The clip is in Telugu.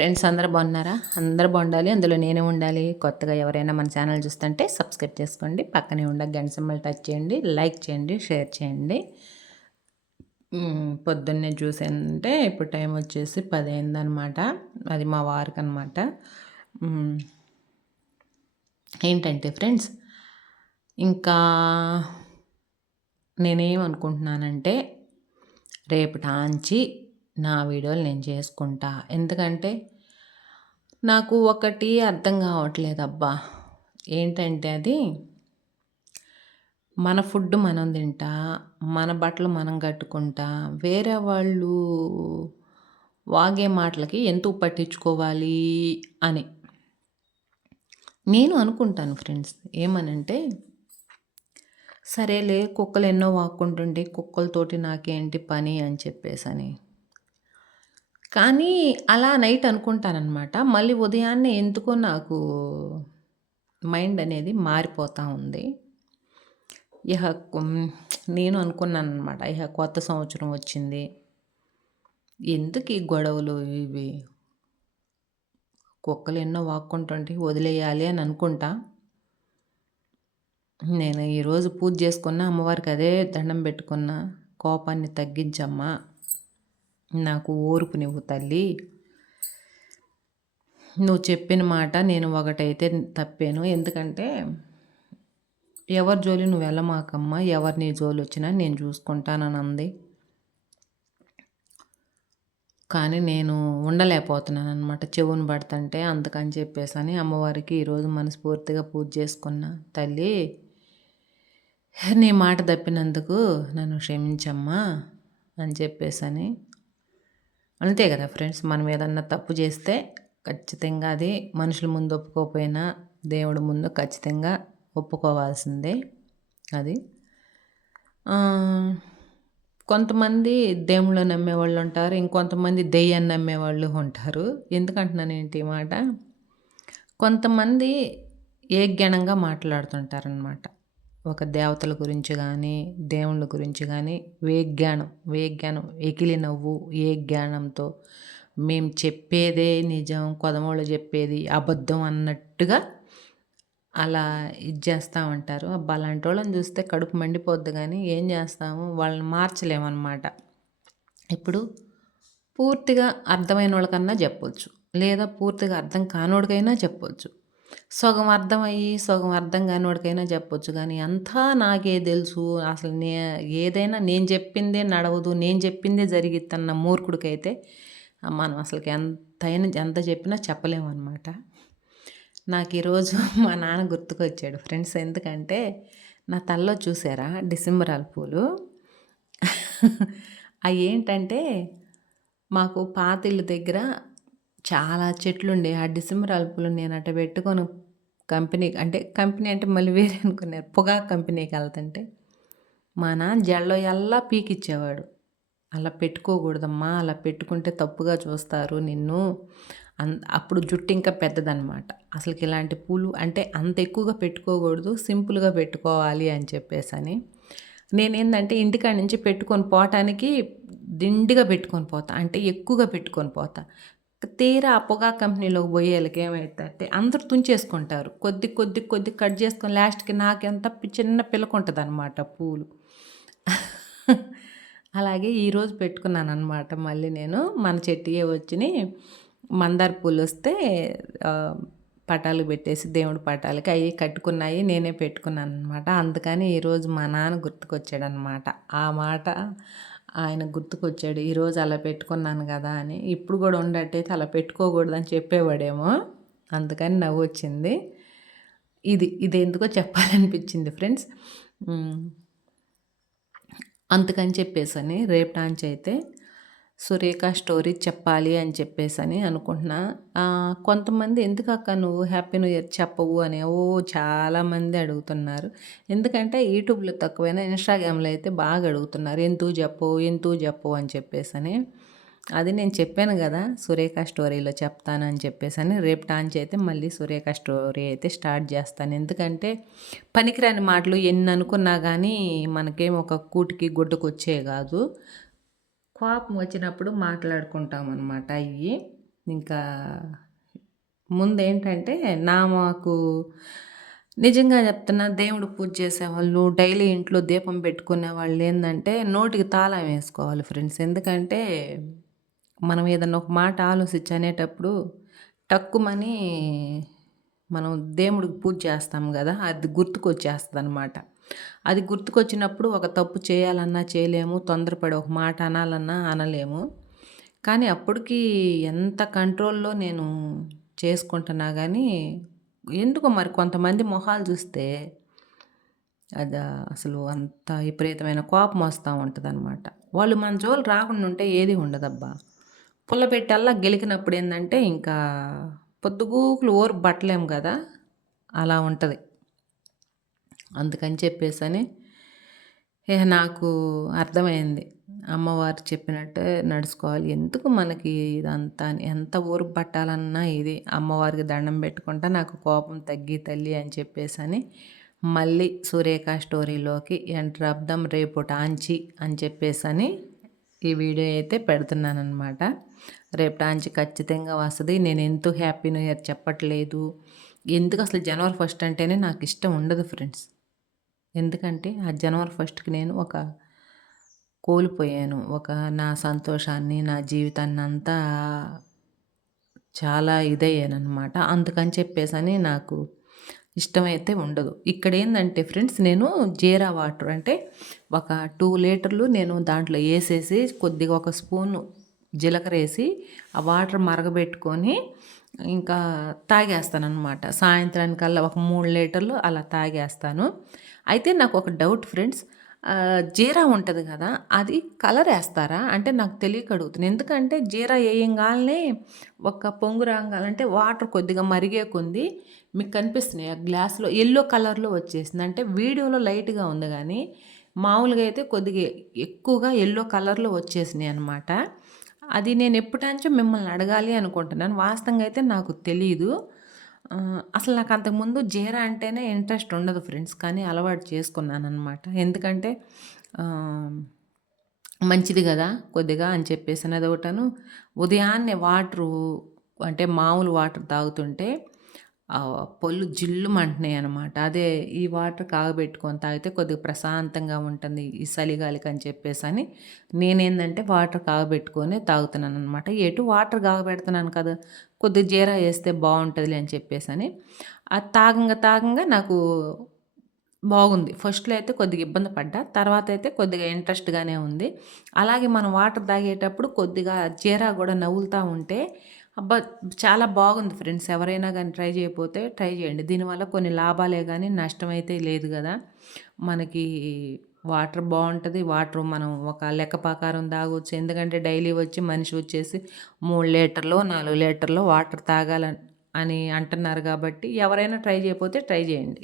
ఫ్రెండ్స్ అందరూ బాగున్నారా? అందరూ బాగుండాలి. అందులో నేనే ఉండాలి. కొత్తగా ఎవరైనా మన ఛానల్ చూస్తుంటే సబ్స్క్రైబ్ చేసుకోండి. పక్కనే ఉండ గంట సింబల్ టచ్ చేయండి. లైక్ చేయండి. షేర్ చేయండి. పొద్దున్నే చూసానంటే ఇప్పుడు టైం వచ్చేసి పది అయిందనమాట అది మా వారికి అనమాట ఏంటంటే ఫ్రెండ్స్ ఇంకా నేనేమనుకుంటున్నానంటే రేపటాంచి నా వీడియోలు నేను చేసుకుంటా. ఎందుకంటే నాకు ఒకటి అర్థం కావట్లేదు అబ్బా ఏంటంటే అది మన ఫుడ్ మనం తింటా మన బట్టలు మనం కట్టుకుంటా వేరే వాళ్ళు వాగే మాటలకి ఎందుకు పట్టించుకోవాలి అని. నేను అనుకుంటాను ఫ్రెండ్స్ ఏమనంటే సరేలే కుక్కలు ఎన్నో వాక్కుంటుంటే కుక్కలతోటి నాకేంటి పని అని చెప్పేసి అని కానీ అలా నైట్ అనుకుంటానన్నమాట. మళ్ళీ ఉదయాన్నే ఎందుకో నాకు మైండ్ అనేది మారిపోతూ ఉంది. ఇహ నేను అనుకున్నాను అనమాట ఇహ కొత్త సంవత్సరం వచ్చింది. ఎందుకు ఈ గొడవలు ఇవి? కుక్కలు ఎన్నో వాక్కుంటుంటే వదిలేయాలి అని అనుకుంటా. నేను ఈరోజు పూజ చేసుకున్న అమ్మవారికి అదే దండం పెట్టుకున్న. కోపాన్ని తగ్గించమ్మా. నాకు ఓర్పు నువ్వు తల్లి. నువ్వు చెప్పిన మాట నేను ఒకటైతే తప్పాను. ఎందుకంటే ఎవరి జోలి నువ్వు వెళ్ళమాకమ్మా ఎవరి నీ జోలి వచ్చినా నేను చూసుకుంటానని అంది కానీ నేను ఉండలేకపోతున్నాను అనమాట చెవును పడుతుంటే. అందుకని చెప్పేసి అని అమ్మవారికి ఈరోజు మనస్ఫూర్తిగా పూజ చేసుకున్నా. తల్లి నీ మాట తప్పినందుకు నన్ను క్షమించమ్మా అని చెప్పేసి అని అంతే కదా ఫ్రెండ్స్ మనం ఏదన్నా తప్పు చేస్తే ఖచ్చితంగా అది మనుషుల ముందు ఒప్పుకోకపోయినా దేవుడి ముందు ఖచ్చితంగా ఒప్పుకోవాల్సిందే అది. కొంతమంది దేవుళ్ళు నమ్మేవాళ్ళు ఉంటారు ఇంకొంతమంది దెయ్యాన్ని నమ్మేవాళ్ళు ఉంటారు. ఎందుకంటున్నాను ఏంటి మాట? కొంతమంది ఏ జ్ఞానంగా మాట్లాడుతుంటారనమాట ఒక దేవతల గురించి కానీ దేవుళ్ళ గురించి కానీ వేజ్ఞానం వేజ్ఞానం ఎకిలి నవ్వు ఏ జ్ఞానంతో మేము చెప్పేదే నిజం కొదమోళ్ళు చెప్పేది అబద్ధం అన్నట్టుగా అలా ఇది చేస్తూ ఉంటారు. అలాంటి వాళ్ళని చూస్తే కడుపు మండిపోద్ది కానీ ఏం చేస్తాము? వాళ్ళని మార్చలేమన్నమాట. ఇప్పుడు పూర్తిగా అర్థమైన వాళ్ళకన్నా చెప్పొచ్చు. లేదా పూర్తిగా అర్థం కానోడికైనా చెప్పొచ్చు. సగం అర్థమయ్యి సగం అర్థం కానివాడికైనా చెప్పొచ్చు. కానీ అంతా నాకే తెలుసు. అసలు నే ఏదైనా నేను చెప్పిందే నడవదు. నేను చెప్పిందే జరిగిద్దన్న మూర్ఖుడికైతే మనం అసలుకి ఎంతైనా ఎంత చెప్పినా చెప్పలేమన్నమాట. నాకు ఈరోజు మా నాన్న గుర్తుకొచ్చాడు. ఫ్రెండ్స్ ఎందుకంటే నా తల్లో చూసారా? డిసెంబరాల పూలు. అవి ఏంటంటే మాకు పాత ఇల్లు దగ్గర చాలా చెట్లు ఉండే ఆ డిసెంబర్ అల్పులు నేను అట్ట పెట్టుకొని కంపెనీ అంటే కంపెనీ అంటే మళ్ళీ వేరే అనుకున్నారు. పొగా కంపెనీకి వెళ్తుంటే మా నాన్న జడలో ఎల్లా పీకిచ్చేవాడు. అలా పెట్టుకోకూడదమ్మా అలా పెట్టుకుంటే తప్పుగా చూస్తారు నిన్ను అన్ అప్పుడు జుట్టు ఇంకా పెద్దదనమాట అసలుకి ఇలాంటి పూలు అంటే అంత ఎక్కువగా పెట్టుకోకూడదు సింపుల్గా పెట్టుకోవాలి అని చెప్పేసి అని నేనేందంటే ఇంటికాడ నుంచి పెట్టుకొని పోవటానికి దిండిగా పెట్టుకొని పోతా. అంటే ఎక్కువగా పెట్టుకొని పోతా. తీరా ఆ పొగా కంపెనీలోకి పోయేళ్ళకి ఏమవుతుందంటే అందరు తుంచేసుకుంటారు. కొద్ది కొద్ది కొద్ది కట్ చేసుకొని లాస్ట్కి నాకెంత చిన్న పిల్లకుంటుంది అనమాట పూలు. అలాగే ఈరోజు పెట్టుకున్నాను అనమాట మళ్ళీ నేను మన చెట్టుయే వచ్చినాయి మందార పూలు వస్తే పటాలు పెట్టేసి దేవుడి పటాలకి అవి కట్టుకున్నాయి నేనే పెట్టుకున్నాను అనమాట అందుకని ఈరోజు మా నాన్న గుర్తుకొచ్చాడనమాట ఆ మాట ఆయన గుర్తుకొచ్చాడు ఈరోజు అలా పెట్టుకున్నాను కదా అని. ఇప్పుడు కూడా ఉండట్టయితే అలా పెట్టుకోకూడదని చెప్పేవాడేమో. అందుకని నవ్వు వచ్చింది ఇది ఇది ఎందుకో చెప్పాలనిపించింది ఫ్రెండ్స్. అందుకని చెప్పేసని రేపు డాన్స్ అయితే సురేఖ స్టోరీ చెప్పాలి అని చెప్పేసి అని అనుకుంటున్నా కొంతమంది ఎందుకు అక్క నువ్వు హ్యాపీ న్యూ ఇయర్ చెప్పవు అని ఓ చాలామంది అడుగుతున్నారు. ఎందుకంటే యూట్యూబ్లో తక్కువైనా ఇన్స్టాగ్రామ్లో అయితే బాగా అడుగుతున్నారు. ఎందుకు చెప్పవు ఎందుకు చెప్పవు అని చెప్పేసి అని అది నేను చెప్పాను కదా సురేఖ స్టోరీలో చెప్తాను అని చెప్పేసి అని రేపు టాంచ్ అయితే మళ్ళీ సురేఖ స్టోరీ అయితే స్టార్ట్ చేస్తాను. ఎందుకంటే పనికిరాని మాటలు ఎన్ని అనుకున్నా కానీ మనకేం ఒక కూటికి గుడ్డకు వచ్చే కాదు. కోపం వచ్చినప్పుడు మాట్లాడుకుంటాం అనమాట అవి ఇంకా ముందేంటంటే నా మాకు నిజంగా చెప్తున్నా దేవుడు పూజ చేసేవాళ్ళు డైలీ ఇంట్లో దీపం పెట్టుకునే వాళ్ళు ఏంటంటే నోటికి తాళం వేసుకోవాలి ఫ్రెండ్స్. ఎందుకంటే మనం ఏదన్నా ఒక మాట ఆలోచించి అనేటప్పుడు టక్కుమని మనం దేవుడికి పూజ చేస్తాం కదా అది గుర్తుకొచ్చేస్తుంది అనమాట అది గుర్తుకొచ్చినప్పుడు ఒక తప్పు చేయాలన్నా చేయలేము తొందరపడి ఒక మాట అనాలన్నా అనలేము. కానీ అప్పటికి ఎంత కంట్రోల్లో నేను చేసుకుంటున్నా కానీ ఎందుకో మరి కొంతమంది మొహాలు చూస్తే అది అసలు అంత విపరీతమైన కోపం వస్తూ ఉంటుంది అనమాట వాళ్ళు మన జోలు రాకుండా ఉంటే ఏది ఉండదబ్బా. పుల్లపెట్టల్లా గెలికినప్పుడు ఏంటంటే ఇంకా పొద్దుగూకులు ఓరు పట్టలేము కదా అలా ఉంటుంది. అందుకని చెప్పేసని ఇక నాకు అర్థమైంది. అమ్మవారు చెప్పినట్టే నడుచుకోవాలి. ఎందుకు మనకి ఇదంతా ఎంత ఊరు పట్టాలన్నా ఇది అమ్మవారికి దండం పెట్టుకుంటా నాకు కోపం తగ్గి తల్లి అని చెప్పేసని మళ్ళీ సురేఖ స్టోరీలోకి ఎంటర్ అబ్దం రేపు టాంచి అని చెప్పేసని ఈ వీడియో అయితే పెడుతున్నాను అనమాట రేపు టాంచి ఖచ్చితంగా వస్తుంది. నేను ఎంతో హ్యాపీ న్యూ ఇయర్ చెప్పట్లేదు. ఎందుకు అసలు జనవరి ఫస్ట్ అంటేనే నాకు ఇష్టం ఉండదు ఫ్రెండ్స్. ఎందుకంటే ఆ జనవరి ఫస్ట్కి నేను ఒక కోల్పోయాను. ఒక నా సంతోషాన్ని నా జీవితాన్ని అంతా చాలా ఇదయ్యానమాట అనమాట అందుకని చెప్పేసని నాకు ఇష్టమైతే ఉండదు. ఇక్కడ ఏంటంటే ఫ్రెండ్స్ నేను జీరా వాటర్ అంటే ఒక టూ లీటర్లు నేను దాంట్లో వేసేసి కొద్దిగా ఒక స్పూను జీలకర్ర వేసి ఆ వాటర్ మరగబెట్టుకొని ఇంకా తాగేస్తాను అనమాట సాయంత్రానికల్లా ఒక మూడు లీటర్లు అలా తాగేస్తాను. అయితే నాకు ఒక డౌట్ ఫ్రెండ్స్ జీరా ఉంటుంది కదా అది కలర్ వేస్తారా? అంటే నాకు తెలియక అడుగుతుంది ఎందుకంటే జీరా వేయంగానే ఒక పొంగు రాగాలంటే వాటర్ కొద్దిగా మరిగే కొంది మీకు కనిపిస్తున్నాయి? ఆ గ్లాస్లో ఎల్లో కలర్లో వచ్చేసింది. అంటే వీడియోలో లైట్గా ఉంది కానీ మామూలుగా అయితే కొద్దిగా ఎక్కువగా ఎల్లో కలర్లో వచ్చేసినాయి అనమాట అది నేను ఎప్పటించో మిమ్మల్ని అడగాలి అనుకుంటున్నాను. వాస్తవంగా అయితే నాకు తెలియదు అసలు నాకు అంతకుముందు జీరా అంటేనే ఇంట్రెస్ట్ ఉండదు ఫ్రెండ్స్ కానీ అలవాటు చేసుకున్నాను అనమాట ఎందుకంటే మంచిది కదా కొద్దిగా అని చెప్పేసి అనేది ఒకటను. ఉదయాన్నే వాటరు అంటే మామూలు వాటర్ తాగుతుంటే పొల్లు జిల్లుమంటున్నాయి అనమాట అదే ఈ వాటర్ కాగబెట్టుకొని తాగితే కొద్దిగా ప్రశాంతంగా ఉంటుంది ఈ చలిగాలికి అని చెప్పేసి అని నేనేందంటే వాటర్ కాగబెట్టుకొని తాగుతున్నాను అనమాట ఎటు వాటర్ కాగబెడుతున్నాను కదా కొద్దిగా జీరా వేస్తే బాగుంటుంది అని చెప్పేసి అని. అది తాగంగా తాగంగా నాకు బాగుంది. ఫస్ట్లో అయితే కొద్దిగా ఇబ్బంది పడ్డా తర్వాత అయితే కొద్దిగా ఇంట్రెస్ట్గానే ఉంది. అలాగే మనం వాటర్ తాగేటప్పుడు కొద్దిగా జీరా కూడా నవ్వులుతూ ఉంటే అబ్బా చాలా బాగుంది ఫ్రెండ్స్. ఎవరైనా కానీ ట్రై చేయకపోతే ట్రై చేయండి. దీనివల్ల కొన్ని లాభాలే కానీ నష్టం అయితే లేదు కదా. మనకి వాటర్ బాగుంటుంది. వాటర్ మనం ఒక లెక్క ప్రకారం తాగొచ్చు. ఎందుకంటే డైలీ వచ్చి మనిషి వచ్చేసి మూడు లీటర్లు నాలుగు లీటర్లు వాటర్ తాగాలని అని అంటున్నారు కాబట్టి ఎవరైనా ట్రై చేయకపోతే ట్రై చేయండి.